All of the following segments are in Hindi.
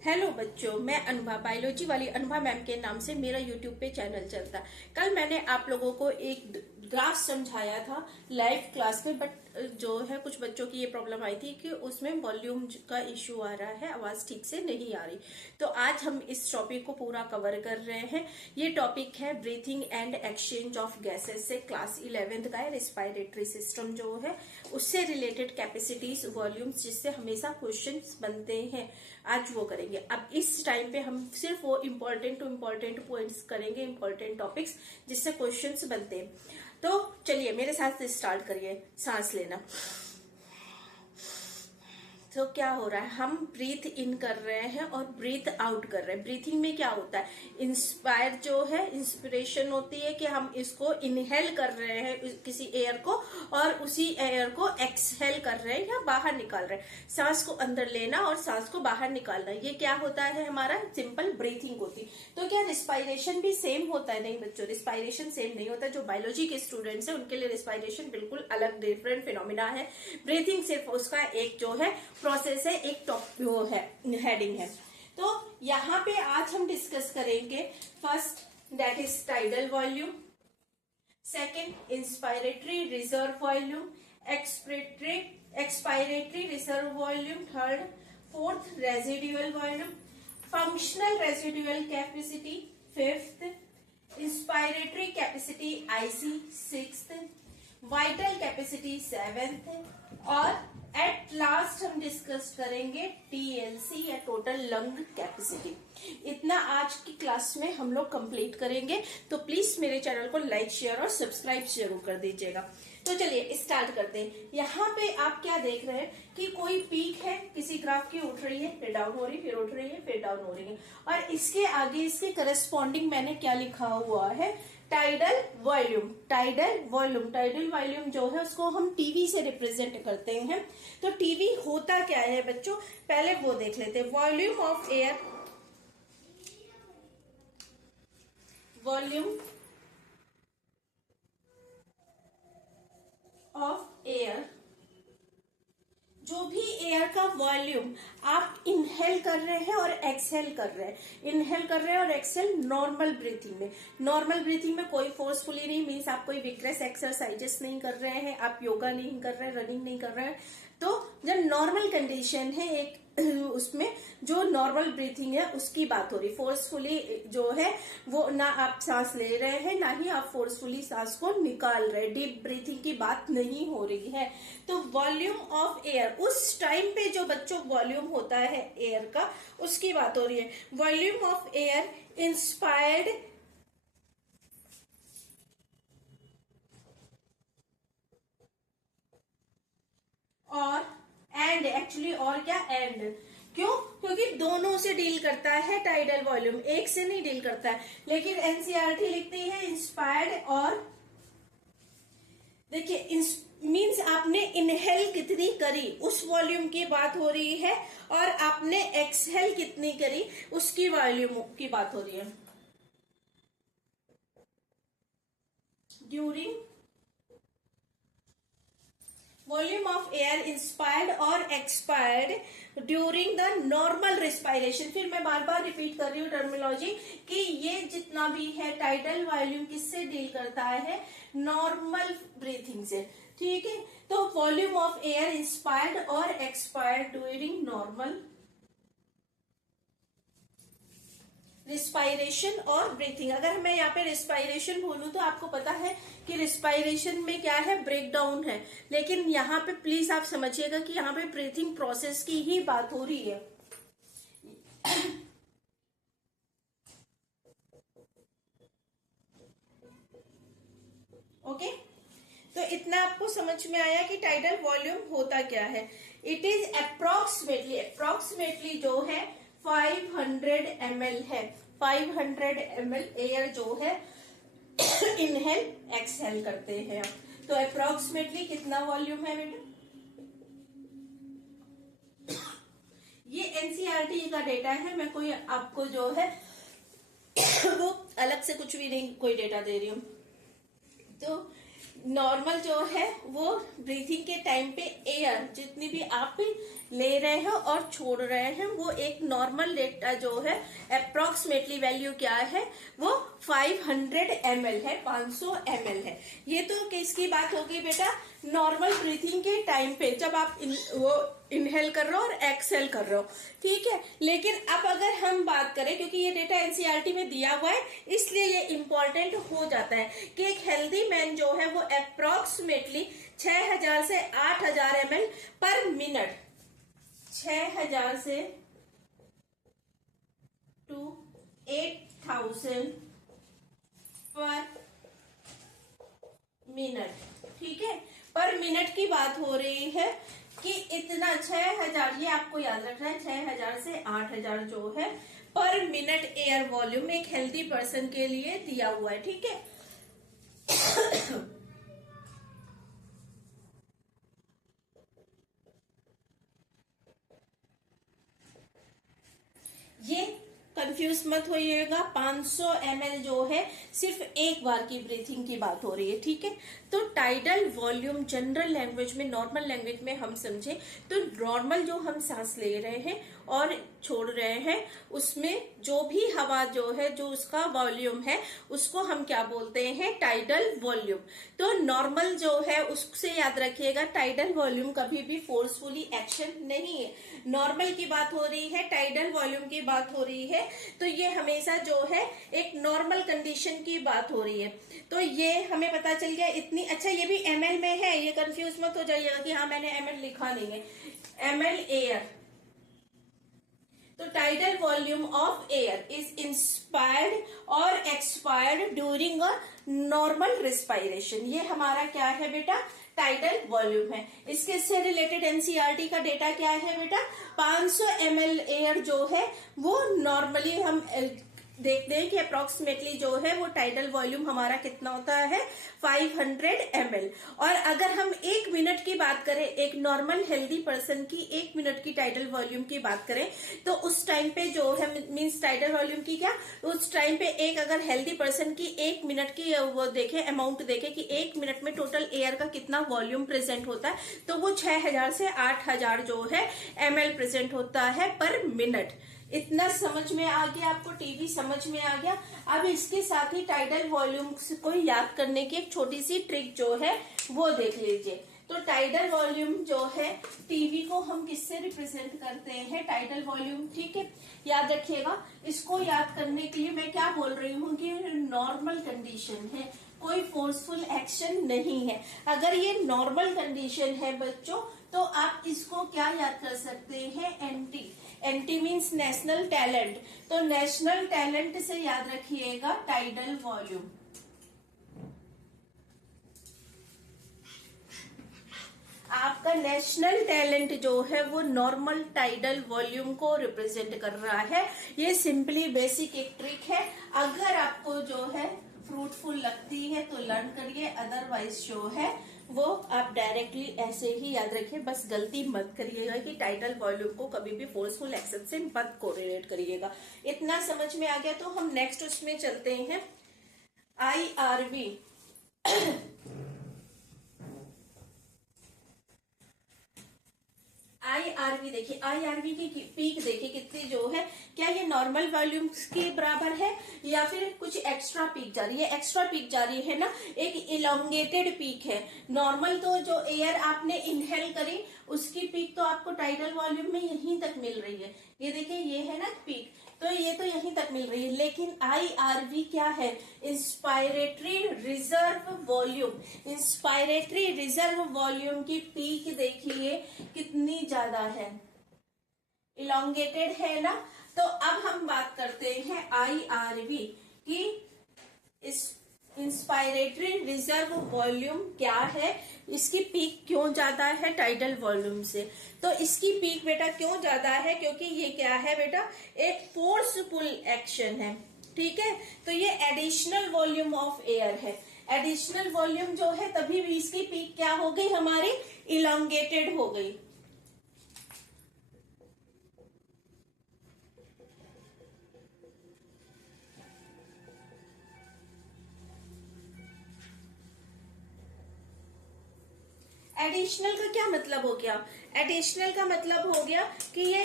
हेलो बच्चों, मैं अनुभा बायोलॉजी वाली अनुभा मैम के नाम से मेरा यूट्यूब पे चैनल चलता है। कल मैंने आप लोगों को एक ग्राफ समझाया था लाइव क्लास में, बट जो है कुछ बच्चों की ये प्रॉब्लम आई थी कि उसमें वॉल्यूम का इश्यू आ रहा है, आवाज ठीक से नहीं आ रही। तो आज हम इस टॉपिक को पूरा कवर कर रहे हैं। ये टॉपिक है breathing and exchange of gases से क्लास 11th का है। रिस्पायरेटरी सिस्टम जो है उससे रिलेटेड कैपेसिटीज, वॉल्यूम्स, जिससे हमेशा क्वेश्चंस बनते हैं, आज वो करेंगे। अब इस टाइम पे हम सिर्फ वो इम्पोर्टेंट पॉइंट्स करेंगे, इम्पोर्टेंट टॉपिक्स जिससे क्वेश्चंस बनते हैं। तो चलिए मेरे साथ स्टार्ट करिए। सांस लेना। तो क्या हो रहा है, हम ब्रीथ इन कर रहे हैं और ब्रीथ आउट कर रहे हैं। ब्रीथिंग में क्या होता है, इंस्पायर जो है, इंस्पिरेशन होती है कि हम इसको इनहेल कर रहे हैं किसी एयर को, और उसी एयर को एक्सहेल कर रहे हैं या बाहर निकाल रहे हैं। सांस को अंदर लेना और सांस को बाहर निकालना, ये क्या होता है, हमारा सिंपल ब्रीथिंग होती। तो क्या रिस्पायरेशन भी सेम होता है? नहीं बच्चों, रिस्पायरेशन सेम नहीं होता। जो बायोलॉजी के स्टूडेंट्स हैं उनके लिए रिस्पायरेशन बिल्कुल अलग, डिफरेंट फिनोमिना है। ब्रीथिंग सिर्फ उसका एक जो है प्रोसेस है, एक वो है, हेडिंग है। तो यहां पे आज हम डिस्कस करेंगे first, that is tidal volume, second inspiratory reserve volume, expiratory reserve volume, third, fourth residual volume, functional residual capacity, fifth inspiratory capacity IC, sixth vital capacity, seventh, और एट लास्ट हम डिस्कस करेंगे टीएलसी या टोटल लंग कैपेसिटी। इतना आज की क्लास में हम लोग कंप्लीट करेंगे। तो प्लीज मेरे चैनल को लाइक, शेयर और सब्सक्राइब जरूर कर दीजिएगा। तो चलिए स्टार्ट करते हैं। यहाँ पे आप क्या देख रहे हैं कि कोई पीक है किसी ग्राफ की, उठ रही है, फिर डाउन हो रही है, फिर उठ रही है, फिर डाउन हो रही है, और इसके आगे इसके करस्पॉन्डिंग मैंने क्या लिखा हुआ है, टाइडल वॉल्यूम। टाइडल वॉल्यूम जो है उसको हम टीवी से रिप्रेजेंट करते हैं। तो टीवी होता क्या है बच्चों, पहले वो देख लेते हैं। Volume of air, volume of air, जो भी एयर का वॉल्यूम आप इनहेल कर रहे हैं और एक्सहेल कर रहे हैं, इनहेल कर रहे हैं और एक्सहेल नॉर्मल ब्रीथिंग में। नॉर्मल ब्रीथिंग में कोई फोर्सफुली नहीं, मीन्स आप कोई विग्रेस एक्सरसाइजेस नहीं कर रहे हैं, आप योगा नहीं कर रहे हैं, रनिंग नहीं कर रहे हैं। तो जब नॉर्मल कंडीशन है एक, उसमें जो नॉर्मल ब्रीथिंग है उसकी बात हो रही। फोर्सफुली जो है वो ना आप सांस ले रहे हैं, ना ही आप फोर्सफुली सांस को निकाल रहे, डीप ब्रीथिंग की बात नहीं हो रही है। तो वॉल्यूम ऑफ एयर, उस टाइम पे जो बच्चों वॉल्यूम होता है एयर का, उसकी बात हो रही है। वॉल्यूम ऑफ एयर इंस्पायर्ड और एंड, एक्चुअली और क्या, एंड। क्यों? क्योंकि दोनों से डील करता है टाइडल वॉल्यूम, एक से नहीं डील करता है। लेकिन एनसीईआरटी लिखती है इंस्पायर्ड और, देखिए मीन्स आपने इनहेल कितनी करी उस वॉल्यूम की बात हो रही है, और आपने एक्सहेल कितनी करी उसकी वॉल्यूम की बात हो रही है। During volume of air inspired और expired during the normal respiration. फिर मैं बार बार रिपीट कर रही हूँ टर्मिनोलॉजी कि ये जितना भी है टाइडल वॉल्यूम किससे डील करता है, नॉर्मल ब्रीथिंग से। ठीक है, तो वॉल्यूम ऑफ एयर इंस्पायर्ड और एक्सपायर्ड ड्यूरिंग नॉर्मल रिस्पायरेशन और ब्रीथिंग। अगर मैं यहाँ पे रिस्पायरेशन बोलूं तो आपको पता है कि रिस्पायरेशन में क्या है, ब्रेक डाउन है। लेकिन यहाँ पे प्लीज आप समझिएगा कि यहाँ पे ब्रीथिंग प्रोसेस की ही बात हो रही है। ओके, तो इतना आपको समझ में आया कि टाइडल वॉल्यूम होता क्या है। इट इज अप्रोक्सीमेटली जो है 500 ml है। 500 ml एयर जो है इनहेल एक्सहेल करते हैं। तो अप्रोक्सीमेटली कितना वॉल्यूम है बेटा, ये एनसीईआरटी का डेटा है, मैं कोई आपको जो है वो अलग से कुछ भी नहीं कोई डेटा दे रही हूं। तो नॉर्मल जो है वो ब्रीथिंग के टाइम पे एयर जितनी भी आप ले रहे हैं और छोड़ रहे हैं, वो एक नॉर्मल डेटा जो है अप्रोक्सीमेटली वैल्यू क्या है, वो 500 ml है, 500 ml है। ये तो किसकी बात होगी बेटा, नॉर्मल ब्रीथिंग के टाइम पे जब आप वो इनहेल कर रहे हो और एक्सहेल कर रहे हो, ठीक है। लेकिन अब अगर हम बात करें, क्योंकि ये डेटा एनसीईआरटी में दिया हुआ है इसलिए ये इंपॉर्टेंट हो जाता है कि एक हेल्दी मैन जो है वो अप्रोक्सीमेटली 6000 से 8000 ml पर मिनट, 6000 से टू 8000 पर मिनट, ठीक है। पर मिनट की बात हो रही है कि इतना 6000, ये आपको याद रखना है, 6000 से 8000 जो है पर मिनट एयर वॉल्यूम एक हेल्दी पर्सन के लिए दिया हुआ है, ठीक है। ये कंफ्यूज मत होइएगा, 500 ml जो है सिर्फ एक बार की ब्रीथिंग की बात हो रही है, ठीक है। तो टाइडल वॉल्यूम जनरल लैंग्वेज में, नॉर्मल लैंग्वेज में हम समझे तो नॉर्मल जो हम सांस ले रहे हैं और छोड़ रहे हैं उसमें जो भी हवा जो है, जो उसका वॉल्यूम है, उसको हम क्या बोलते हैं, टाइडल वॉल्यूम। तो नॉर्मल जो है उससे याद रखिएगा, टाइडल वॉल्यूम कभी भी फोर्सफुली एक्शन नहीं है। नॉर्मल की बात हो रही है, टाइडल वॉल्यूम की बात हो रही है, तो ये हमेशा जो है एक नॉर्मल कंडीशन की बात हो रही है। तो ये हमें पता चल गया इतनी, अच्छा ये भी ml में है, ये कंफ्यूज मत हो जाइएगा कि हाँ मैंने ml लिखा नहीं है, ml एयर। तो tidal volume of air is inspired और expired during a normal respiration, ये हमारा क्या है बेटा, टाइडल वॉल्यूम है। इसके से रिलेटेड एनसीईआरटी का डेटा क्या है बेटा, 500 ml एयर जो है वो नॉर्मली हम देखते हैं कि अप्रोक्सीमेटली जो है वो टाइडल वॉल्यूम हमारा कितना होता है, 500 ml। और अगर हम एक मिनट की बात करें, एक नॉर्मल हेल्दी पर्सन की एक मिनट की टाइडल वॉल्यूम की बात करें, तो उस टाइम पे जो है मींस टाइडल वॉल्यूम की क्या, उस टाइम पे एक अगर हेल्दी पर्सन की एक मिनट की वो देखे, अमाउंट देखे कि एक मिनट में टोटल एयर का कितना वॉल्यूम प्रेजेंट होता है, तो वो 6000 से 8000 जो है ml प्रेजेंट होता है पर मिनट। इतना समझ में आ गया आपको, टीवी समझ में आ गया। अब इसके साथ ही टाइडल वॉल्यूम को याद करने की एक छोटी सी ट्रिक जो है वो देख लीजिए। तो टाइडल वॉल्यूम जो है, टीवी को हम किससे रिप्रेजेंट करते हैं, टाइडल वॉल्यूम, ठीक है। याद रखिएगा, इसको याद करने के लिए मैं क्या बोल रही हूँ कि नॉर्मल कंडीशन है, कोई फोर्सफुल एक्शन नहीं है। अगर ये नॉर्मल कंडीशन है बच्चों, तो आप इसको क्या याद कर सकते हैं, NT. NT means national talent, तो नेशनल टैलेंट से याद रखिएगा टाइडल वॉल्यूम। आपका नेशनल टैलेंट जो है वो नॉर्मल टाइडल वॉल्यूम को रिप्रेजेंट कर रहा है। ये सिंपली बेसिक एक ट्रिक है, अगर आपको जो है फ्रूटफुल लगती है तो लर्न करिए, अदरवाइज जो है वो आप डायरेक्टली ऐसे ही याद रखिए। बस गलती मत करिएगा कि टाइटल वॉल्यूम को कभी भी फोर्सफुल एक्शन से मत कोरिलेट करिएगा। इतना समझ में आ गया तो हम नेक्स्ट उसमें चलते हैं, IRV। IRV देखिए, IRV की पीक देखिए कितनी जो है, क्या ये नॉर्मल वॉल्यूम के बराबर है या फिर कुछ एक्स्ट्रा पीक जा रही है, एक्स्ट्रा पीक जा रही है ना, एक इलोंगेटेड पीक है। नॉर्मल तो जो एयर आपने इनहेल करी उसकी पीक तो आपको टाइडल वॉल्यूम में यहीं तक मिल रही है, ये देखिए ये है ना पीक, तो ये तो यहीं तक मिल रही है। लेकिन IRV क्या है, inspiratory reserve volume. Inspiratory reserve volume की पीक देखिए कितनी ज्यादा है, इलोंगेटेड है ना। तो अब हम बात करते हैं IRV की, इस इंस्पायरेटरी रिजर्व वॉल्यूम क्या है, इसकी पीक क्यों ज्यादा है टाइडल वॉल्यूम से। तो इसकी पीक बेटा क्यों ज्यादा है, क्योंकि ये क्या है बेटा, एक फोर्सफुल एक्शन है, ठीक है। तो ये एडिशनल वॉल्यूम ऑफ एयर है, एडिशनल वॉल्यूम जो है तभी भी इसकी पीक क्या हो गई हमारी, इलोंगेटेड हो गई। एडिशनल का क्या मतलब हो गया? एडिशनल का मतलब हो गया कि ये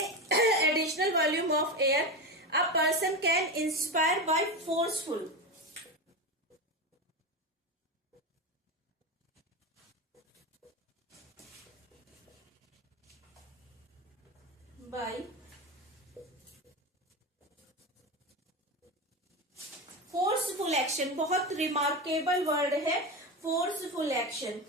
additional volume of air a person can inspire by forceful by forceful action. बहुत रिमार्केबल वर्ड है फोर्सफुल एक्शन।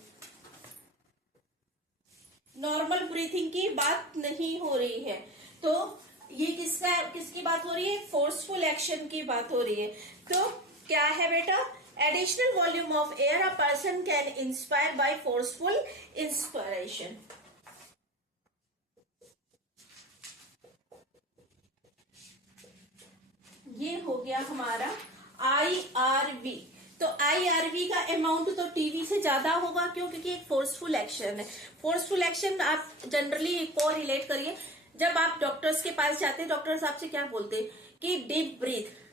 नॉर्मल ब्रीथिंग की बात नहीं हो रही है, तो ये किसकी बात हो रही है? फोर्सफुल एक्शन की बात हो रही है। तो क्या है बेटा? Additional volume of air a person can inspire by forceful inspiration. ये हो गया हमारा IRV। तो IRV का अमाउंट तो टीवी से ज्यादा होगा, क्यों? क्योंकि एक फोर्सफुल एक्शन है। फोर्सफुल एक्शन आप जनरली को रिलेट करिए, जब आप डॉक्टर्स के पास जाते हैं, डॉक्टर्स आपसे क्या बोलते हैं कि डीप ब्रीथ,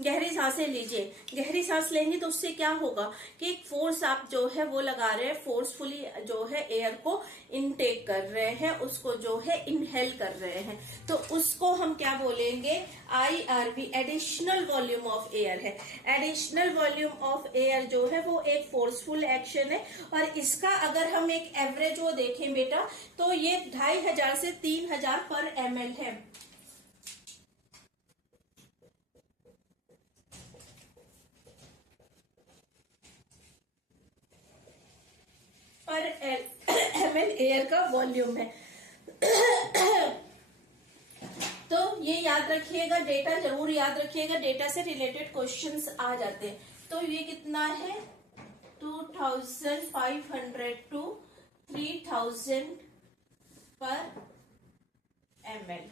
गहरी सांसें लीजिए। गहरी सांस लेंगे तो उससे क्या होगा कि एक फोर्स आप जो है वो लगा रहे हैं, फोर्सफुली जो है एयर को इनटेक कर रहे हैं, उसको जो है इनहेल कर रहे हैं, तो उसको हम क्या बोलेंगे? IRV, additional volume of air है। एडिशनल वॉल्यूम ऑफ एयर जो है वो एक फोर्सफुल एक्शन है, और इसका अगर हम एक एवरेज वो देखें बेटा, तो ये 2500 से 3000 पर ml है। पर ml एयर का वॉल्यूम है। तो ये याद रखिएगा, डेटा जरूर याद रखिएगा, डेटा से रिलेटेड क्वेश्चंस आ जाते हैं। तो ये कितना है? 2500 टू 3000 पर ml।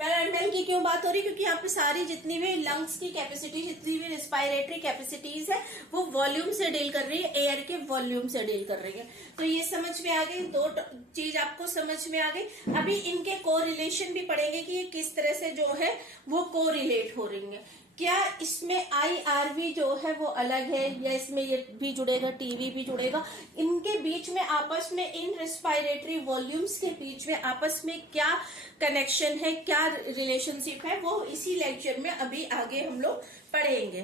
पर ml की क्यों बात हो रही है? क्योंकि यहाँ पे सारी जितनी भी लंग्स की कैपेसिटी, जितनी भी रिस्पायरेटरी कैपेसिटीज है, वो वॉल्यूम से डील कर रही है, एयर के वॉल्यूम से डील कर रही है। तो ये समझ में आ गई, दो चीज आपको समझ में आ गई। अभी इनके कोरिलेशन भी पढ़ेंगे कि ये किस तरह से जो है वो कोरिलेट हो रही है। क्या इसमें IRV जो है वो अलग है, या इसमें ये भी जुड़ेगा, टीवी भी जुड़ेगा? इनके बीच में आपस में, इन रेस्पायरेटरी वॉल्यूम्स के बीच में आपस में क्या कनेक्शन है, क्या रिलेशनशिप है, वो इसी लेक्चर में अभी आगे हम लोग पढ़ेंगे।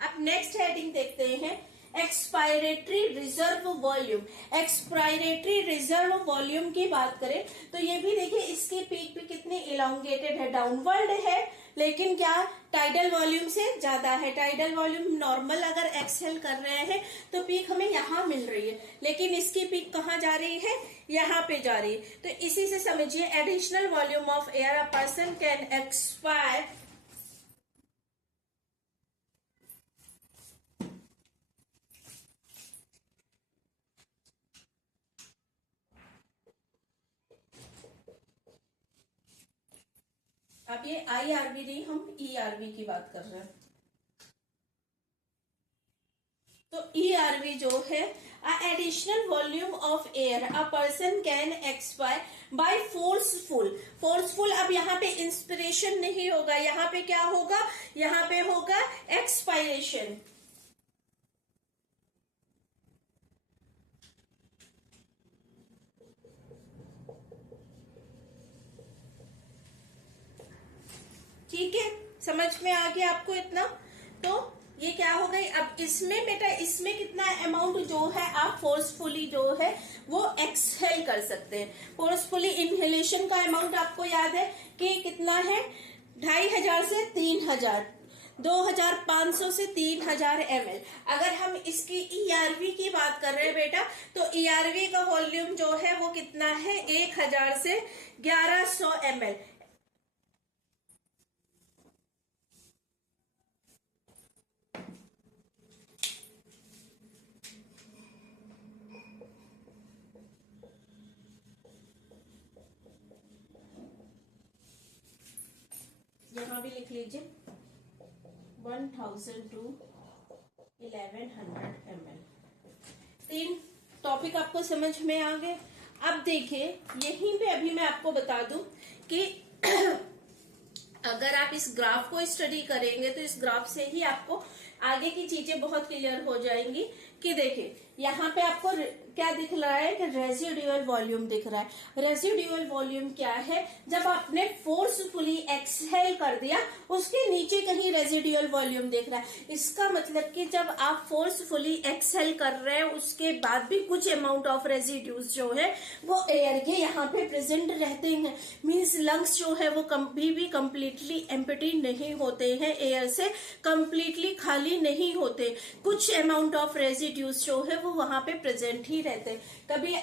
अब नेक्स्ट हेडिंग देखते हैं, expiratory reserve volume. Expiratory reserve volume की बात करें तो ये भी देखिए, इसकी पीक भी कितनी इलांगेटेड है, डाउनवर्ड है, लेकिन क्या टाइडल वॉल्यूम से ज्यादा है। टाइडल वॉल्यूम नॉर्मल अगर एक्सहेल कर रहे हैं तो पीक हमें यहाँ मिल रही है, लेकिन इसकी पीक कहाँ जा रही है? यहाँ पे जा रही है। तो इसी से समझिए, additional volume of air a person can expire अब ये IRV नहीं, हम ERV की बात कर रहे हैं। तो ERV जो है, additional volume of air a person can expire by forceful. Forceful, अब यहाँ पे इंस्पिरेशन नहीं होगा, यहाँ पे क्या होगा? यहाँ पे होगा एक्सपायरेशन। ठीक है, समझ में आ गया आपको इतना? तो ये क्या हो गई? अब इसमें बेटा, इसमें कितना अमाउंट जो है आप फोर्सफुली जो है वो एक्सहेल कर सकते हैं। फोर्सफुली इनहेलेशन का अमाउंट आपको याद है कि कितना है? 2500 से 3000, 2500 से 3000 ml। अगर हम इसकी ERV की बात कर रहे हैं बेटा, तो ERV का वॉल्यूम जो है वो कितना है? 1000 से 1100 ml। यहाँ भी लिख लीजिए 1000 टू 1100 ml। तीन टॉपिक आपको समझ में आ गए। अब देखिए, यहीं पे अभी मैं आपको बता दूं कि अगर आप इस ग्राफ को स्टडी करेंगे तो इस ग्राफ से ही आपको आगे की चीजें बहुत क्लियर हो जाएंगी कि देखिए यहाँ पे आपको क्या दिख रहा है कि रेजिडुअल वॉल्यूम दिख रहा है। रेजिडुअल वॉल्यूम क्या है, जब आपने फोर्सफुली एक्सहेल कर दिया उसके नीचे कहीं रेजिडुअल वॉल्यूम दिख रहा है। इसका मतलब कि जब आप फोर्सफुली एक्सहेल कर रहे हैं उसके बाद भी कुछ अमाउंट ऑफ रेजिड्यूज जो है वो एयर के यहाँ पे प्रेजेंट रहते हैं। मीन्स लंग्स जो है वो कभी भी कंप्लीटली एम्प्टी नहीं होते हैं, एयर से कंप्लीटली खाली नहीं होते। कुछ अमाउंट ऑफ रेजिड्यूज जो है वो वहां पे प्रेजेंट ही रहते हैं। कभी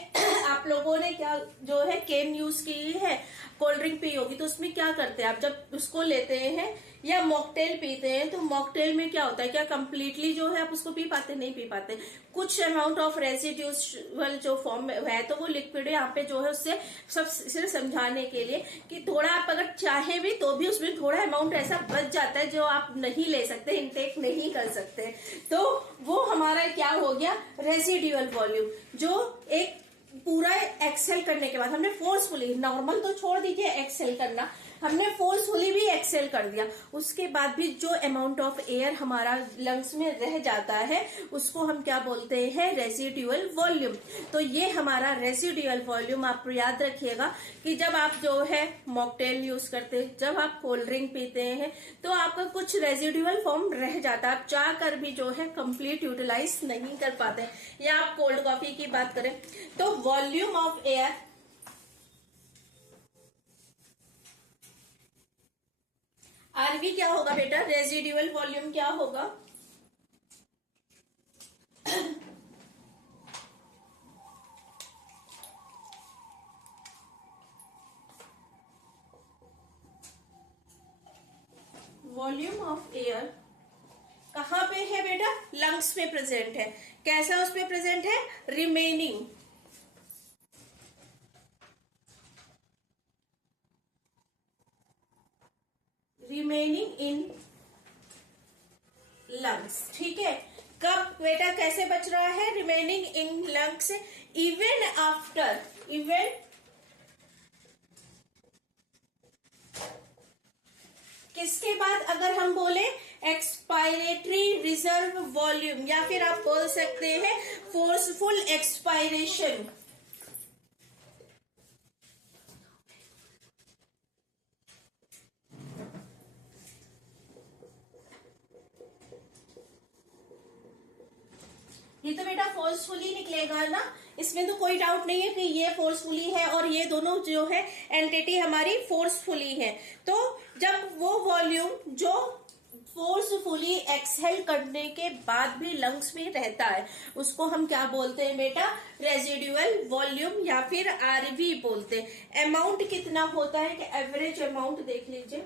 आप लोगों ने क्या जो है केन यूज की है, कोल्ड ड्रिंक पी होगी, तो उसमें क्या करते हैं आप जब उसको लेते हैं या मॉकटेल पीते हैं तो मॉकटेल में क्या होता है, क्या कंप्लीटली जो है आप उसको पी पाते, नहीं पी पाते। कुछ अमाउंट ऑफ रेजिड्यूअल जो फॉर्म है तो वो लिक्विड यहाँ पे जो है उससे सब सिर्फ समझाने के लिए कि थोड़ा आप अगर चाहे भी तो भी उसमें थोड़ा अमाउंट ऐसा बच जाता है जो आप नहीं ले सकते, इनटेक नहीं कर सकते। तो वो हमारा क्या हो गया, रेजिडुअल वॉल्यूम। जो एक पूरा एक्सेल करने के बाद हमने फोर्सफुली, नॉर्मल तो छोड़ दीजिए एक्सेल करना, हमने फोर्सफुली भी एक्सेल कर दिया, उसके बाद भी जो अमाउंट ऑफ एयर हमारा लंग्स में रह जाता है उसको हम क्या बोलते हैं, रेजिडुअल वॉल्यूम। तो ये हमारा रेजिडुअल वॉल्यूम आप याद रखिएगा कि जब आप जो है मॉकटेल यूज करते हैं, जब आप कोल्ड ड्रिंक पीते हैं तो आपका कुछ रेजिडुअल फॉर्म रह जाता है, आप चाह कर भी जो है कंप्लीट यूटिलाइज नहीं कर पाते। या आप कोल्ड कॉफी की बात करें तो वॉल्यूम ऑफ एयर, आरवी क्या होगा बेटा, रेजिडुअल वॉल्यूम क्या होगा, वॉल्यूम ऑफ एयर कहां पे है बेटा, लंग्स में प्रेजेंट है। कैसा उसमें प्रेजेंट है, रिमेनिंग इन लंग्स। ठीक है, कब बेटा कैसे बच रहा है, remaining in lungs even after, even किसके बाद, अगर हम बोले एक्सपायरेटरी रिजर्व वॉल्यूम या फिर आप बोल सकते हैं फोर्सफुल एक्सपायरेशन। ये तो बेटा फोर्सफुली निकलेगा ना, इसमें तो कोई डाउट नहीं है कि ये फोर्सफुली है और ये दोनों जो है एंटिटी हमारी फोर्सफुली है। तो जब वो वॉल्यूम जो फोर्सफुली एक्सहेल करने के बाद भी लंग्स में रहता है उसको हम क्या बोलते हैं बेटा, रेजिडुअल वॉल्यूम या फिर आरवी बोलते हैं। अमाउंट कितना होता है कि एवरेज अमाउंट देख लीजिए,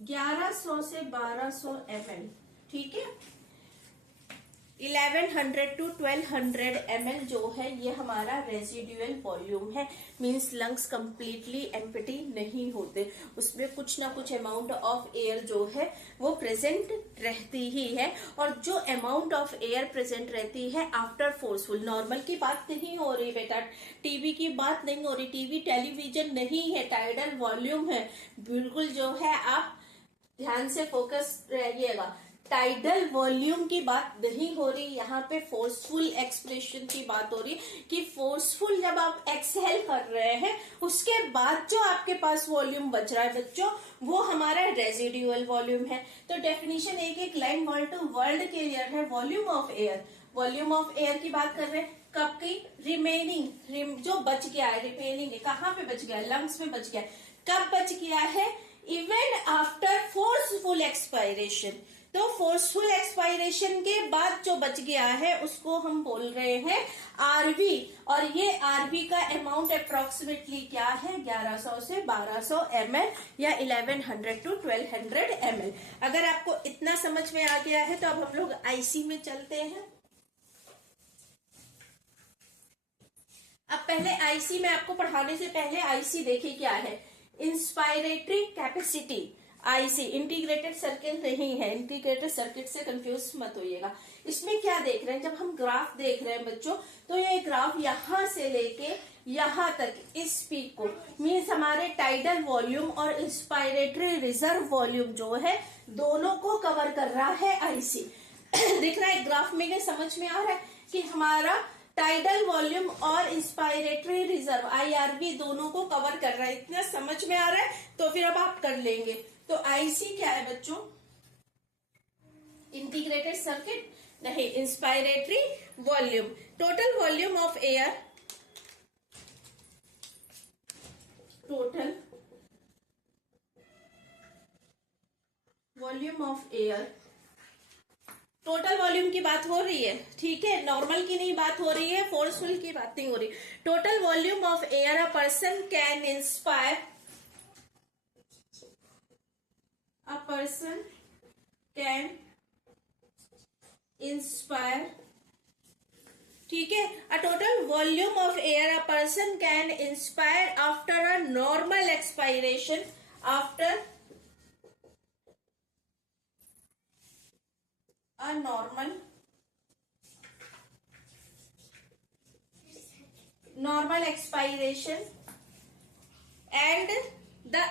ग्यारह सौ से 1200 ml। ठीक है, 1100 to 1200 ml जो है ये हमारा रेजिडुअल वॉल्यूम है। मींस लंग्स कंप्लीटली एम्प्टी नहीं होते, उसमें कुछ ना कुछ अमाउंट ऑफ एयर जो है वो प्रेजेंट रहती ही है। और जो अमाउंट ऑफ एयर प्रेजेंट रहती है आफ्टर फोर्सफुल, नॉर्मल की बात नहीं हो रही बेटा, टीवी की बात नहीं हो रही, टीवी टेलीविजन नहीं है, टाइडल वॉल्यूम है। बिल्कुल जो है आप ध्यान से फोकस रहिएगा, टाइडल वॉल्यूम की बात नहीं हो रही, यहाँ पे फोर्सफुल एक्सप्रेशन की बात हो रही कि फोर्सफुल जब आप एक्सहेल कर रहे हैं उसके बाद जो आपके पास वॉल्यूम बच रहा है बच्चों वो हमारा रेजिडुअल वॉल्यूम है। तो डेफिनेशन एक एक line word to word clear है। Volume of air, volume of air की बात कर रहे हैं, कब की, रिमेनिंग जो बच गया है, रिमेनिंग है, कहाँ पे बच गया है, लंग्स में बच गया है। कब बच गया है, इवन आफ्टर फोर्सफुल एक्सपायरेशन। तो फोर्सफुल एक्सपायरेशन के बाद जो बच गया है उसको हम बोल रहे हैं आरवी। और ये आरवी का अमाउंट अप्रोक्सीमेटली क्या है, 1100 से 1200 ml या 1100 to 1200 ml। अगर आपको इतना समझ में आ गया है तो अब हम लोग आईसी में चलते हैं। अब पहले आईसी में आपको पढ़ाने से पहले आईसी देखिए क्या है, inspiratory capacity. IC integrated circuit नहीं है, इंटीग्रेटेड सर्किट से कंफ्यूज मत होइएगा। इसमें क्या देख रहे हैं, जब हम ग्राफ देख रहे हैं बच्चों, तो ये ग्राफ यहां से लेके यहां तक इस पीक को मीन्स हमारे टाइडल वॉल्यूम और इंस्पायरेटरी रिजर्व वॉल्यूम जो है दोनों को कवर कर रहा है आईसी। दिख रहा है ग्राफ में, क्या समझ में आ रहा है कि हमारा टाइडल वॉल्यूम और इंस्पायरेटरी रिजर्व आईआरवी दोनों को कवर कर रहा है। इतना समझ में आ रहा है, तो फिर अब आप कर लेंगे। तो आईसी क्या है बच्चों, इंटीग्रेटेड सर्किट नहीं, inspiratory volume, total volume of air, total volume of air, total volume की बात हो रही है, ठीक है, नॉर्मल की नहीं बात हो रही है, फोर्सफुल की बात नहीं हो रही। Total volume of air a person can inspire, a person can inspire, ठीक है, a total volume of air a person can inspire after a normal expiration, after a normal expiration and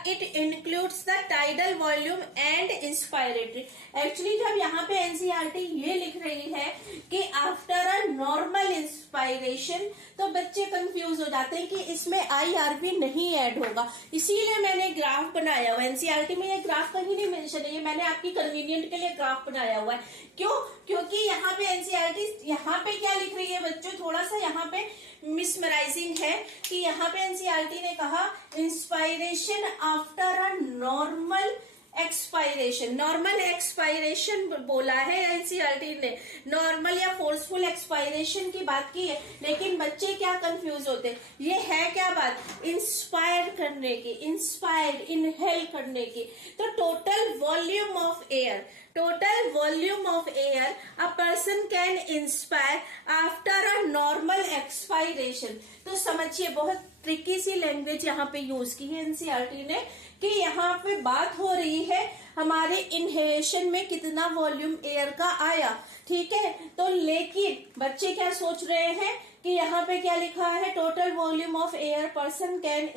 it includes the tidal volume and inspiratory। Actually जब यहाँ पे एनसीईआरटी ये लिख रही है कि आफ्टर अ नॉर्मल इंस्पायरेशन, तो बच्चे कंफ्यूज हो जाते हैं कि इसमें आईआरवी नहीं ऐड होगा, इसीलिए मैंने ग्राफ बनाया हुआ है। एनसीईआरटी में ये ग्राफ कहीं नहीं मेंशन है, ये मैंने आपकी कन्वीनियंट के लिए ग्राफ बनाया हुआ है। क्यों? क्योंकि यहाँ पे एनसीईआरटी यहाँ पे क्या लिख रही है बच्चों, थोड़ा सा यहाँ पे मिसमराइजिंग है कि यहाँ पे एनसीईआरटी ने कहा inspiration after a normal expiration, normal expiration बोला है एनसीईआरटी ने, नॉर्मल या फोर्सफुल एक्सपायरेशन की बात की है। लेकिन बच्चे क्या कंफ्यूज होते हैं, ये है क्या बात, इंस्पायर करने की, इंस्पायर इनहेल करने की। तो total volume of air, total volume of air a person can inspire after a normal expiration. तो समझिए, बहुत ट्रिकी सी लैंग्वेज यहाँ पे यूज की है एनसीईआरटी ने कि यहाँ पे बात हो रही है हमारे इनहेलेशन में कितना वॉल्यूम एयर का आया, ठीक है। तो लेकिन बच्चे क्या सोच रहे हैं कि यहाँ पे क्या लिखा है, total volume of air person can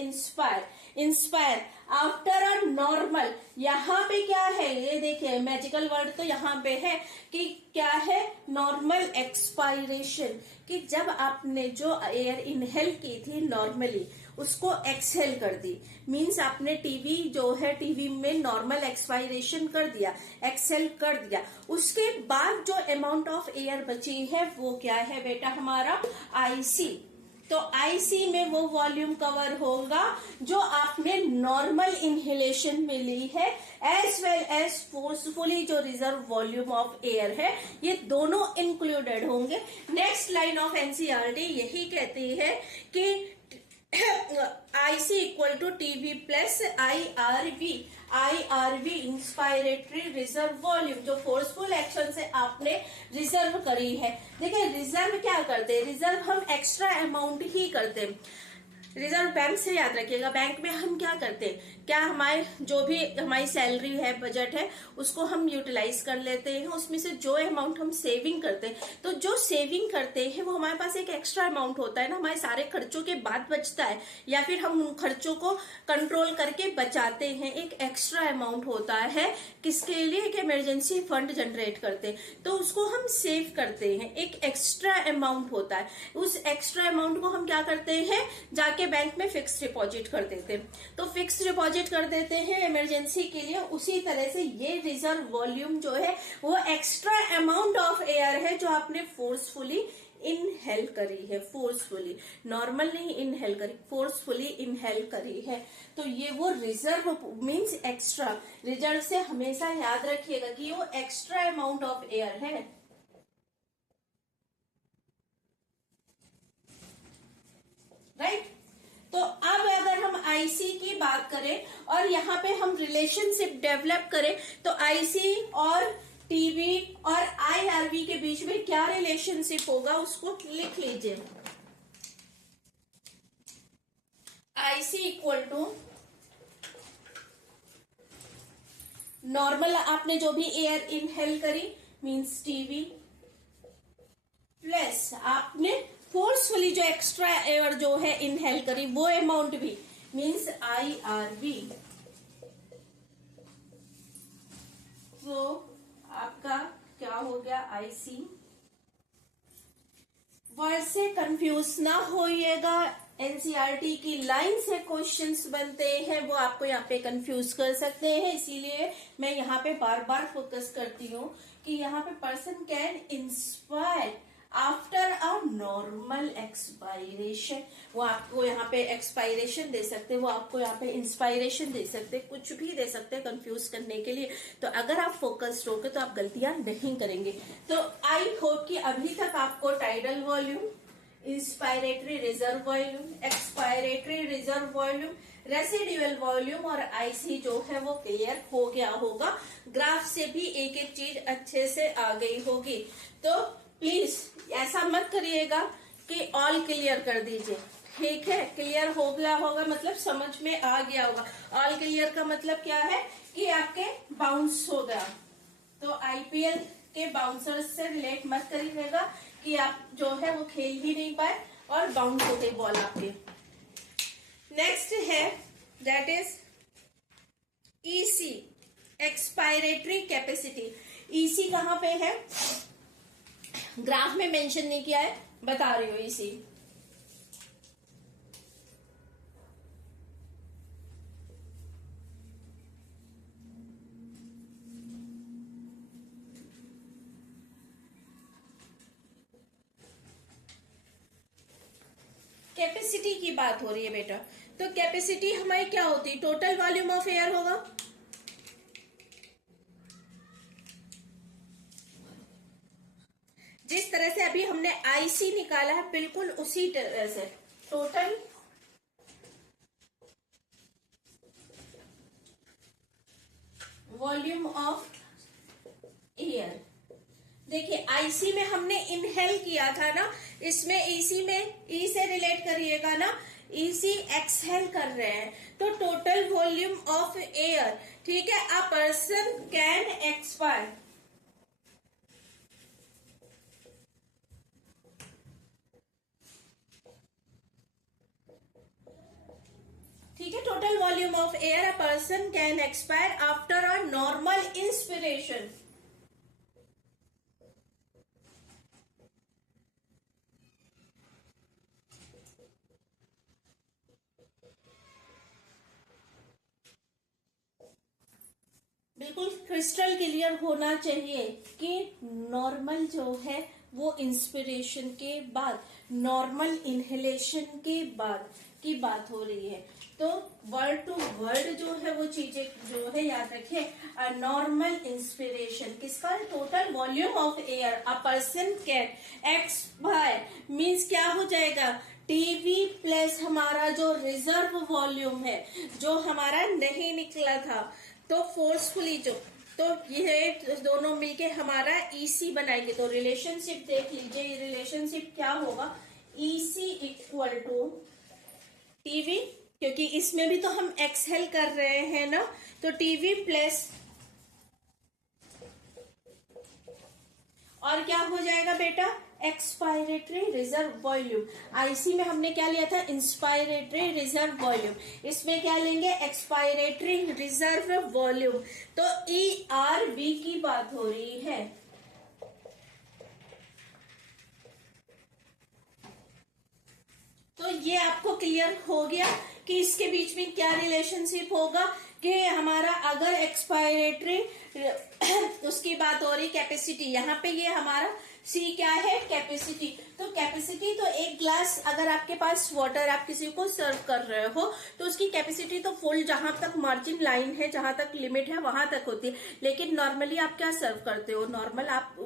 inspire after a normal. यहाँ पे क्या है, ये देखिए मैजिकल वर्ड तो यहाँ पे है कि क्या है, नॉर्मल एक्सपायरेशन, कि जब आपने जो एयर इनहेल की थी नॉर्मली उसको एक्सहेल कर दी, मीन्स आपने टीवी जो है, टीवी में नॉर्मल एक्सपायरेशन कर दिया, एक्सहेल कर दिया, उसके बाद जो अमाउंट ऑफ एयर बची है वो क्या है बेटा, हमारा आईसी। तो आईसी में वो वॉल्यूम कवर होगा जो आपने नॉर्मल इनहेलेशन में ली है, एज वेल एज फोर्सफुली जो रिजर्व वॉल्यूम ऑफ एयर है, ये दोनों इंक्लूडेड होंगे। नेक्स्ट लाइन ऑफ एनसीईआरटी यही कहती है कि IC equal to TV plus IRV, IRV inspiratory reserve volume, जो फोर्सफुल एक्शन से आपने रिजर्व करी है। देखिए रिजर्व क्या करते हैं, रिजर्व हम एक्स्ट्रा अमाउंट ही करते हैं। रिजर्व बैंक से याद रखिएगा, बैंक में हम क्या करते हैं, क्या हमारे जो भी हमारी सैलरी है, बजट है, उसको हम यूटिलाइज कर लेते हैं, उसमें से जो अमाउंट हम सेविंग करते हैं, तो जो सेविंग करते हैं वो हमारे पास एक एक्स्ट्रा अमाउंट होता है ना, हमारे सारे खर्चों के बाद बचता है, या फिर हम उन खर्चों को कंट्रोल करके बचाते हैं, एक एक्स्ट्रा अमाउंट होता है, किसके लिए, एक इमरजेंसी फंड जनरेट करते हैं, तो उसको हम सेव करते हैं, एक एक्स्ट्रा अमाउंट होता है। उस एक्स्ट्रा अमाउंट को हम क्या करते हैं, जाके बैंक में फिक्स डिपॉजिट कर देते हैं, तो फिक्स डिपॉजिट कर देते हैं इमरजेंसी के लिए। उसी तरह से ये रिजर्व वॉल्यूम जो है वो एक्स्ट्रा अमाउंट ऑफ एयर है जो आपने फोर्सफुली इनहेल करी है, फोर्सफुली, नॉर्मल नहीं इनहेल करी, फोर्सफुली इनहेल करी है। तो ये वो रिजर्व मींस एक्स्ट्रा, रिजर्व से हमेशा याद रखिएगा कि वो एक्स्ट्रा अमाउंट ऑफ एयर है। राइट, तो अब अगर हम आईसी की बात करें और यहाँ पे हम रिलेशनशिप डेवलप करें, तो आईसी और टीवी और आईआरवी के बीच में क्या रिलेशनशिप होगा उसको लिख लीजिए। आईसी इक्वल टू नॉर्मल आपने जो भी एयर इनहेल करी मीन्स टीवी, प्लस आपने फोर्सफुली जो एक्स्ट्रा एयर जो है इनहेल करी वो अमाउंट भी मीन्स IRB। तो आपका क्या हो गया IC। वर्ड से कंफ्यूज ना होइएगा, एनसीईआरटी की लाइन से क्वेश्चंस बनते हैं वो आपको यहाँ पे कंफ्यूज कर सकते हैं, इसीलिए मैं यहाँ पे बार बार फोकस करती हूँ कि यहाँ पे person can inspire after a normal expiration. वो आपको यहाँ पे एक्सपायरेशन दे सकते हैं, वो आपको यहाँ पे इंस्पायरेशन दे सकते हैं, कुछ भी दे सकते हैं कंफ्यूज करने के लिए। तो अगर आप फोकस्ड होगे तो आप गलतियां नहीं करेंगे। तो आई होप कि अभी तक आपको tidal volume, inspiratory reserve volume, expiratory reserve volume, residual volume और आईसी जो है वो क्लियर हो गया होगा। ग्राफ से भी एक एक चीज अच्छे से आ गई होगी। तो प्लीज ऐसा मत करिएगा कि ऑल क्लियर कर दीजिए, ठीक है। क्लियर हो गया होगा मतलब समझ में आ गया होगा। ऑल क्लियर का मतलब क्या है कि आपके बाउंस हो गया। तो आईपीएल के बाउंसर से रिलेट मत करिएगा कि आप जो है वो खेल ही नहीं पाए और बाउंस हो गई बॉल आपके। नेक्स्ट है that is EC, expiratory capacity. EC कहाँ पे है, ग्राफ में मेंशन नहीं किया है, बता रही हूँ ईसी। कैपेसिटी की बात हो रही है बेटा। तो कैपेसिटी हमारी क्या होती है, टोटल वॉल्यूम ऑफ एयर होगा। जिस तरह से अभी हमने आईसी निकाला है बिल्कुल उसी तरह से टोटल वॉल्यूम ऑफ एयर। देखिए आईसी में हमने इनहेल किया था ना, इसमें ईसी में ई से रिलेट करिएगा ना, ईसी एक्सहेल कर रहे हैं तो टोटल वॉल्यूम ऑफ एयर, ठीक है। अ पर्सन कैन एक्सपायर, ठीक है। Total volume of air a person can expire after a normal inspiration. बिल्कुल क्रिस्टल क्लियर होना चाहिए कि नॉर्मल जो है वो इंस्पिरेशन के बाद, नॉर्मल इनहेलेशन के बाद की बात हो रही है। तो वर्ड टू वर्ड जो है वो चीजें जो है याद रखिए। नॉर्मल इंस्पिरेशन किसका, total volume of air a person can expire means क्या हो जाएगा, टीवी प्लस हमारा जो रिजर्व वॉल्यूम है जो हमारा नहीं निकला था, तो फोर्सफुली जो, तो ये दोनों मिलके हमारा ईसी बनाएंगे। तो रिलेशनशिप देख लीजिए, ये रिलेशनशिप क्या होगा, ईसी इक्वल टू टीवी, क्योंकि इसमें भी तो हम एक्सहेल कर रहे हैं ना, तो टीवी प्लस और क्या हो जाएगा बेटा, एक्सपायरेटरी रिजर्व वॉल्यूम। आईसी में हमने क्या लिया था, इंस्पायरेटरी रिजर्व वॉल्यूम, इसमें क्या लेंगे, एक्सपायरेटरी रिजर्व वॉल्यूम। तो ERV की बात हो रही है। तो ये आपको क्लियर हो गया कि इसके बीच में क्या रिलेशनशिप होगा कि हमारा अगर एक्सपायरेटरी उसकी बात हो रही कैपेसिटी, यहाँ पे ये हमारा सी क्या है, कैपेसिटी। तो कैपेसिटी तो एक ग्लास अगर आपके पास वाटर आप किसी को सर्व कर रहे हो तो उसकी कैपेसिटी तो फुल, जहां तक मार्जिन लाइन है, जहां तक लिमिट है वहां तक होती है। लेकिन नॉर्मली आप क्या सर्व करते हो, नॉर्मल आप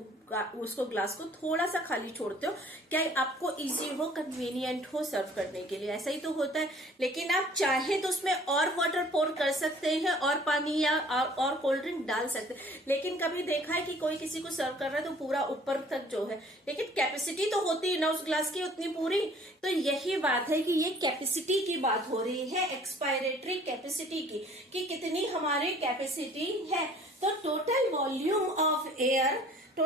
उसको ग्लास को थोड़ा सा खाली छोड़ते हो, क्या आपको इजी हो, कन्वीनियंट हो सर्व करने के लिए, ऐसा ही तो होता है। लेकिन आप चाहे तो उसमें और वाटर पोर कर सकते हैं और पानी या और कोल्ड ड्रिंक डाल सकते हैं। लेकिन कभी देखा है कि कोई किसी को सर्व कर रहा है तो पूरा ऊपर तक जो है, लेकिन कैपेसिटी तो होती है ना उस ग्लास की उतनी पूरी। तो यही बात है कि ये कैपेसिटी की बात हो रही है, एक्सपायरेटरी कैपेसिटी की, कि कितनी हमारी कैपेसिटी है। तो total volume of air a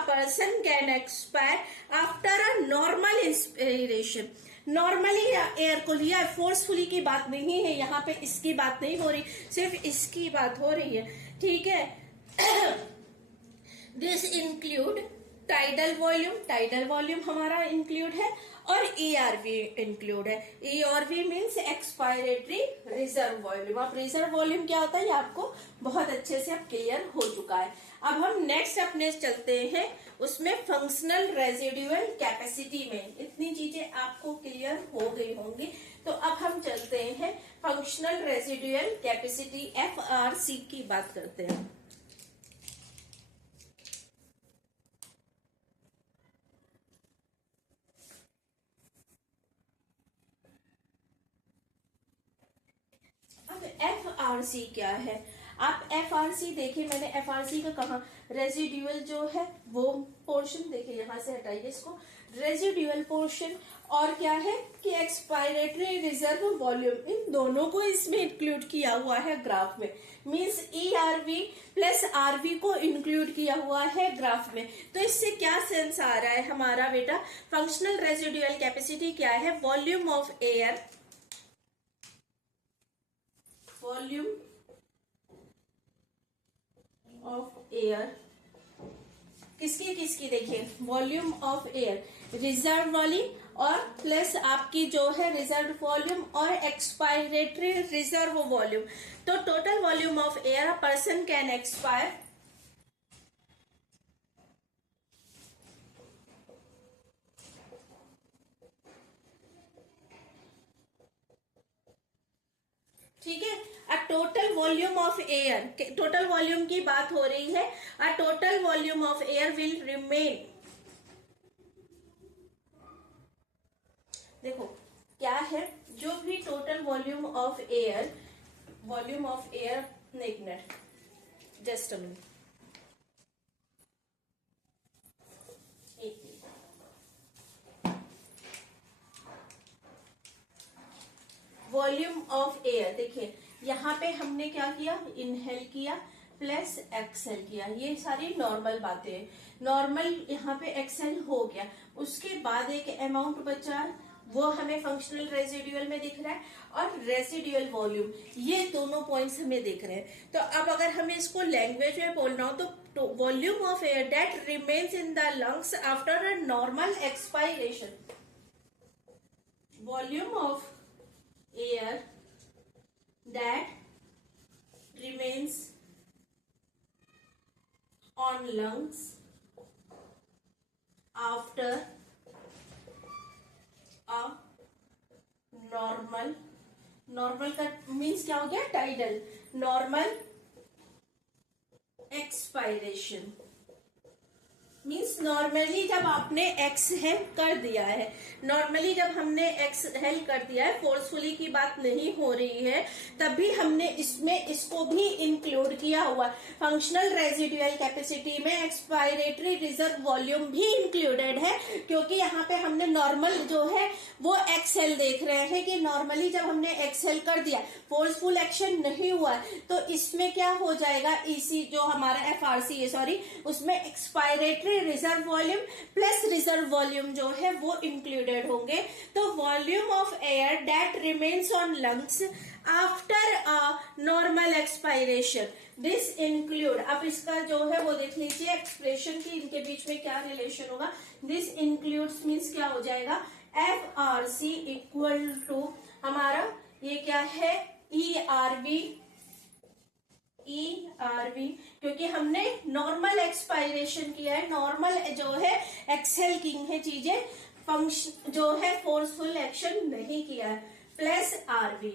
person can expire after a normal inspiration। Normally air को लिया, फोर्सफुली की बात नहीं है यहाँ पे, इसकी बात नहीं हो रही, सिर्फ इसकी बात हो रही है, ठीक है। दिस इंक्लूड टाइडल वॉल्यूम हमारा इंक्लूड है, और ERV इंक्लूड है। ERV means expiratory reserve volume. अब रिजर्व वॉल्यूम क्या होता है ये आपको बहुत अच्छे से अब क्लियर हो चुका है। अब हम नेक्स्ट अपने चलते हैं उसमें फंक्शनल रेजिडुअल कैपेसिटी में। इतनी चीजें आपको क्लियर हो गई होंगी, तो अब हम चलते हैं फंक्शनल रेजिडुअल कैपेसिटी FRC की बात करते हैं। FRC क्या है? आप FRC देखिए, मैंने FRC का कहा, रेजिडुअल जो है वो पोर्शन, देखिए यहां से हटाइए इसको, रेजिडुअल पोर्शन, और क्या है कि एक्सपायरेटरी रिजर्व वॉल्यूम, इन दोनों को इसमें इंक्लूड किया हुआ है ग्राफ में। मींस ERV प्लस RV को इंक्लूड किया हुआ है ग्राफ में। तो इससे क्या सेंस आ रहा है हमारा बेटा? फंक्शनल रेजिडुअल कैपेसिटी क्या है? Volume of air, volume of air किसकी देखिए, वॉल्यूम ऑफ एयर रिजर्व वाली, और प्लस आपकी जो है रिजर्व वॉल्यूम और एक्सपायरेटरी रिजर्व वॉल्यूम। तो total volume of air a person can expire, ठीक है। A total volume of air, total volume की बात हो रही है। A total volume of air will remain, देखो क्या है, जो भी टोटल वॉल्यूम ऑफ एयर, एक मिनट, जस्ट अ मिनट, एक मिनट, वॉल्यूम ऑफ एयर, देखिए यहाँ पे हमने क्या किया, इनहेल किया प्लस एक्सहेल किया, ये सारी नॉर्मल बातें हैं। नॉर्मल यहाँ पे एक्सहेल हो गया, उसके बाद एक अमाउंट बचा, वो हमें फंक्शनल रेजिडुअल में दिख रहा है, और रेजिडुअल वॉल्यूम, ये दोनों पॉइंट्स हमें दिख रहे हैं। तो अब अगर हमें इसको लैंग्वेज में बोलना हो तो volume of air that remains in the lungs after a normal expiration, volume of air that remains on lungs after a normal का मीन्स क्या हो गया, tidal, normal expiration means normally जब आपने एक्सहेल कर दिया है, नॉर्मली जब हमने एक्सहेल कर दिया है, फोर्सफुली की बात नहीं हो रही है, तभी हमने इसमें इसको भी इंक्लूड किया हुआ। फंक्शनल रेजिडुअल कैपेसिटी में एक्सपायरेटरी रिजर्व वॉल्यूम भी इंक्लूडेड है, क्योंकि यहाँ पे हमने नॉर्मल जो है वो एक्सहेल देख रहे हैं कि नॉर्मली जब हमने एक्सहेल कर दिया, फोर्सफुल एक्शन नहीं हुआ, तो इसमें क्या हो जाएगा, इसी जो हमारा FRC है, सॉरी, उसमें expiratory reserve volume plus reserve volume जो है वो इंक्लूडेड होंगे। तो volume of air that remains on lungs after a normal expiration, this include, अब इसका जो है वो देख लीजिए एक्सप्रेशन की, इनके बीच में क्या रिलेशन होगा। दिस इंक्लूड्स मीन्स क्या हो जाएगा, FRC इक्वल टू हमारा ये क्या है, ERV, क्योंकि हमने नॉर्मल एक्सपायरेशन किया है, नॉर्मल जो है एक्सेल की है चीजें, फंक्शन जो है फोर्सफुल एक्शन नहीं किया है, plus RV,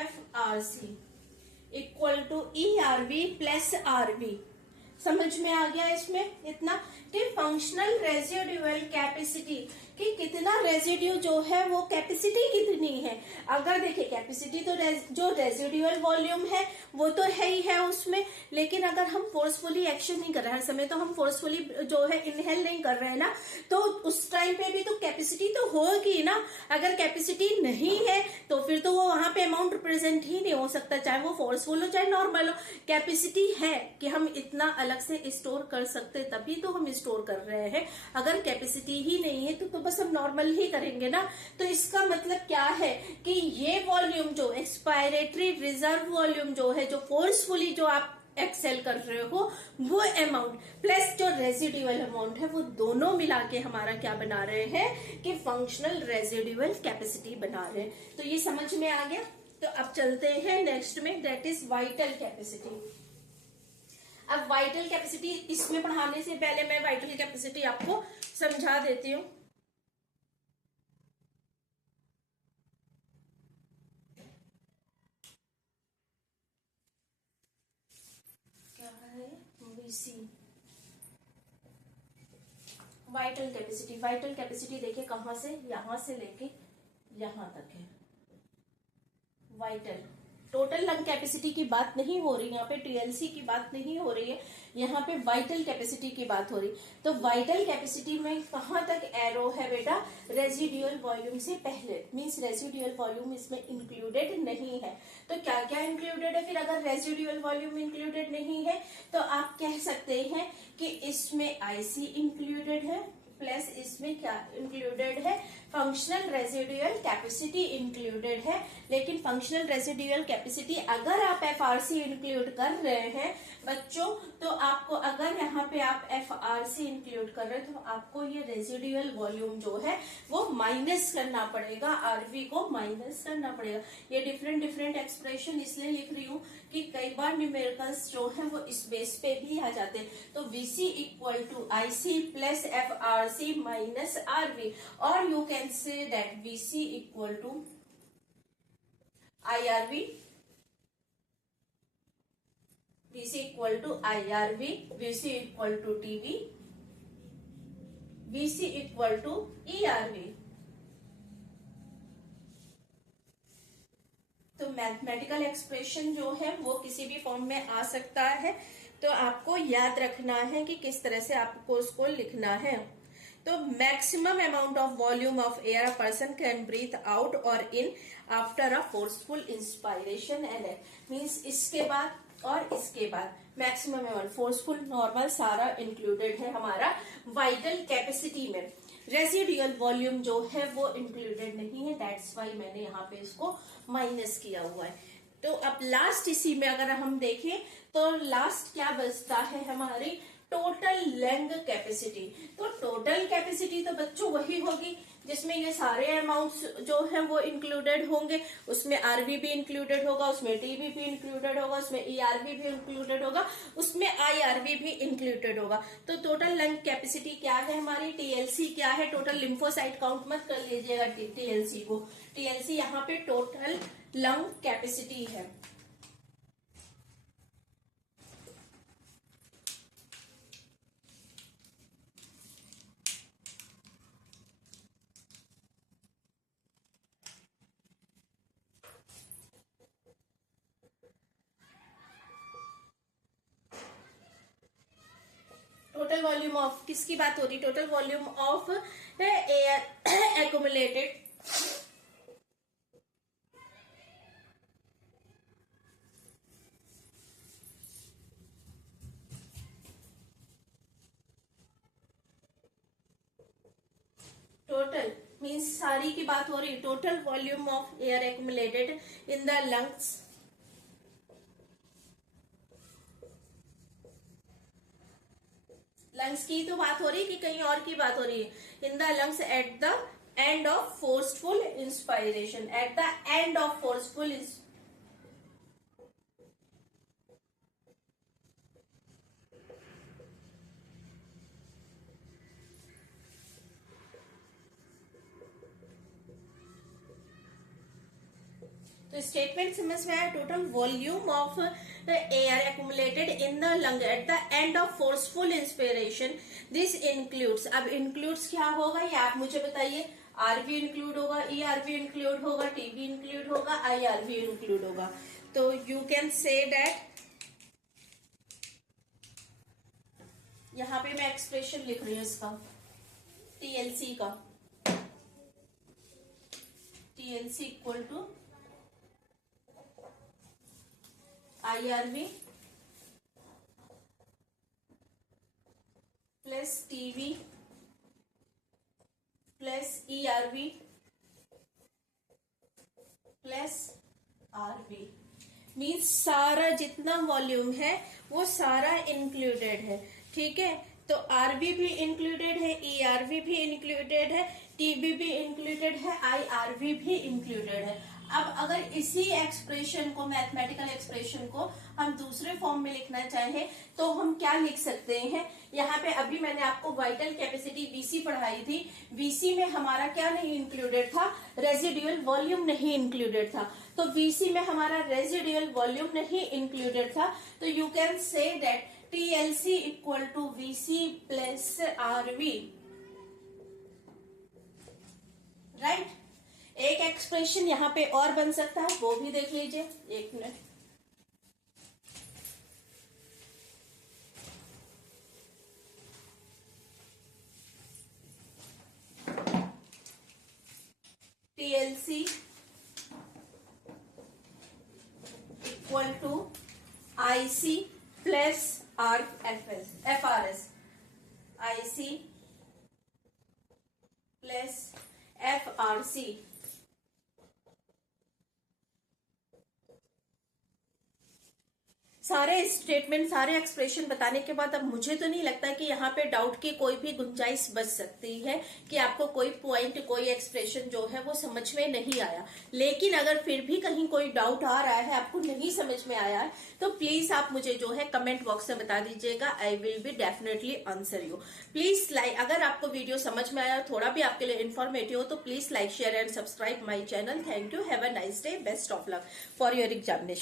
FRC equal to E R V plus R V. समझ में आ गया इसमें इतना कि फंक्शनल रेजिडुअल कैपेसिटी कि कितना रेजिड्यू जो है वो कैपेसिटी कितनी है। अगर देखिए कैपेसिटी तो जो रेजिडुअल वॉल्यूम है वो तो है ही है उसमें, लेकिन अगर हम फोर्सफुली एक्शन नहीं कर रहे, हर समय तो हम फोर्सफुली जो है इनहेल नहीं कर रहे हैं ना, तो उस टाइम पे भी तो कैपेसिटी तो होगी ना। अगर कैपेसिटी नहीं है तो फिर तो वो वहां पे अमाउंट रिप्रेजेंट ही नहीं हो सकता, चाहे वो फोर्सफुल हो चाहे नॉर्मल हो। कैपेसिटी है कि हम इतना अलग से स्टोर कर सकते, तभी तो हम स्टोर कर रहे हैं। अगर कैपेसिटी ही नहीं है तो बस हम नॉर्मल ही करेंगे ना। तो इसका मतलब क्या है कि ये वॉल्यूम जो एक्सपायरेटरी रिजर्व वॉल्यूम जो है, जो फोर्सफुली जो आप एक्सेल कर रहे हो, वो अमाउंट प्लस जो रेजिडुअल अमाउंट है, वो दोनों मिला के हमारा क्या बना रहे हैं कि फंक्शनल रेजिडुअल कैपेसिटी बना रहे हैं। तो ये समझ में आ गया। तो अब चलते हैं नेक्स्ट में, दैट इज वाइटल कैपेसिटी। अब वाइटल कैपेसिटी, इसमें पढ़ाने से पहले मैं वाइटल कैपेसिटी आपको समझा देती हूँ। क्या है VC, vital capacity. Vital capacity देखिए कहां से, यहां से लेके यहां तक है वाइटल। टोटल लंग कैपेसिटी की बात नहीं हो रही, यहाँ पे टीएलसी की बात नहीं हो रही है, यहाँ पे वाइटल कैपेसिटी की बात हो रही। तो वाइटल कैपेसिटी में कहां तक एरो है बेटा, रेजिडुअल वॉल्यूम से पहले, मींस रेजिडुअल वॉल्यूम इसमें इंक्लूडेड नहीं है। तो क्या क्या इंक्लूडेड है फिर, अगर रेजिडुअल वॉल्यूम इंक्लूडेड नहीं है तो आप कह सकते हैं कि इसमें आईसी इंक्लूडेड है, प्लस इसमें क्या इंक्लूडेड है, फंक्शनल रेजिडुअल कैपेसिटी इंक्लूडेड है। लेकिन फंक्शनल रेजिडुअल कैपेसिटी अगर आप एफआरसी इंक्लूड कर रहे हैं बच्चों, तो आपको अगर यहाँ पे आप एफआरसी इंक्लूड कर रहे हैं तो आपको ये रेजिडुअल वॉल्यूम जो है वो माइनस करना पड़ेगा, आरवी को माइनस करना पड़ेगा। ये डिफरेंट डिफरेंट एक्सप्रेशन इसलिए लिख रही हूँ कि कई बार न्यूमेरिकल्स जो है वो इस बेस पे भी आ जाते हैं। तो VC equal to IC plus FRC minus RV, और you can say that VC equal to IRV, VC equal to IRV, VC equal to TV, VC equal to ERV। तो मैथमेटिकल एक्सप्रेशन जो है वो किसी भी फॉर्म में आ सकता है, तो आपको याद रखना है कि किस तरह से आपको उसको लिखना है। तो maximum amount of volume of air a person can breathe out और in after a forceful inspiration and means इसके बाद और इसके बाद मैक्सिमम अमाउंट, फोर्सफुल नॉर्मल सारा इंक्लूडेड है हमारा वाइटल कैपेसिटी में। रेजिडुअल वॉल्यूम जो है वो इंक्लूडेड नहीं है, दैट्स वाई मैंने यहाँ पे इसको माइनस किया हुआ है। तो अब लास्ट इसी में अगर हम देखें तो लास्ट क्या बचता है हमारी, टोटल लेंथ कैपेसिटी। तो टोटल कैपेसिटी तो बच्चों वही होगी जिसमें ये सारे अमाउंट्स जो है वो इंक्लूडेड होंगे, उसमें आरवी भी इंक्लूडेड होगा, उसमें टीवी भी इंक्लूडेड होगा, उसमें ईआरवी भी इंक्लूडेड होगा, उसमें आईआरवी भी इंक्लूडेड होगा। तो टोटल लंग कैपेसिटी क्या है हमारी, टीएलसी क्या है, टोटल लिम्फोसाइट काउंट मत कर लीजिएगा टीएलसी को, टीएलसी यहाँ पे टोटल लंग कैपेसिटी है। टोटल वॉल्यूम ऑफ किसकी बात हो रही, total volume of air accumulated, total means सारी की बात हो रही, total volume of air accumulated in the lungs, lungs की तो बात हो रही है कि कहीं और की बात हो रही है, in the lungs at the end of forceful inspiration, at the end of forceful तो स्टेटमेंट समझ में आया। Total volume of air accumulated in the lung at the end of forceful inspiration, this includes. अब इंक्लूड्स क्या होगा ये आप मुझे बताइए। आरवी इंक्लूड होगा, ईआरवी इंक्लूड होगा, टीवी इंक्लूड होगा, आईआरवी इंक्लूड होगा। तो यू कैन से दैट, यहां पे मैं एक्सप्रेशन लिख रही हूं इसका, टीएलसी का, TLC equal to IRV plus TV plus ERV plus RV. Means सारा जितना वॉल्यूम है वो सारा इंक्लूडेड है, ठीक है। तो आरवी भी इंक्लूडेड है, ईआरवी भी इंक्लूडेड है, टीवी भी इंक्लूडेड है, आईआरवी भी इंक्लूडेड है। अब अगर इसी एक्सप्रेशन को, मैथमेटिकल एक्सप्रेशन को हम दूसरे फॉर्म में लिखना चाहें तो हम क्या लिख सकते हैं। यहाँ पे अभी मैंने आपको वाइटल कैपेसिटी वीसी पढ़ाई थी। वीसी में हमारा क्या नहीं इंक्लूडेड था, रेजिडुअल वॉल्यूम नहीं इंक्लूडेड था। तो वीसी में हमारा रेजिडुअल वॉल्यूम नहीं इंक्लूडेड था। तो you can say that TLC equal to VC plus RV, right. एक एक्सप्रेशन यहाँ पे और बन सकता है, वो भी देख लीजिए, एक minute. TLC equal to IC plus FRS, IC plus FRC। सारे स्टेटमेंट, सारे एक्सप्रेशन बताने के बाद अब मुझे तो नहीं लगता कि यहाँ पे डाउट की कोई भी गुंजाइश बच सकती है कि आपको कोई पॉइंट, कोई एक्सप्रेशन जो है वो समझ में नहीं आया। लेकिन अगर फिर भी कहीं कोई डाउट आ रहा है, आपको नहीं समझ में आया है, तो प्लीज आप मुझे जो है कमेंट बॉक्स में बता दीजिएगा। I will be definitely answer you. Please like, अगर आपको वीडियो समझ में आया, थोड़ा भी आपके लिए इन्फॉर्मेटिव हो, तो please like, share and subscribe my channel. Thank you, have a nice day, best of luck for your examination.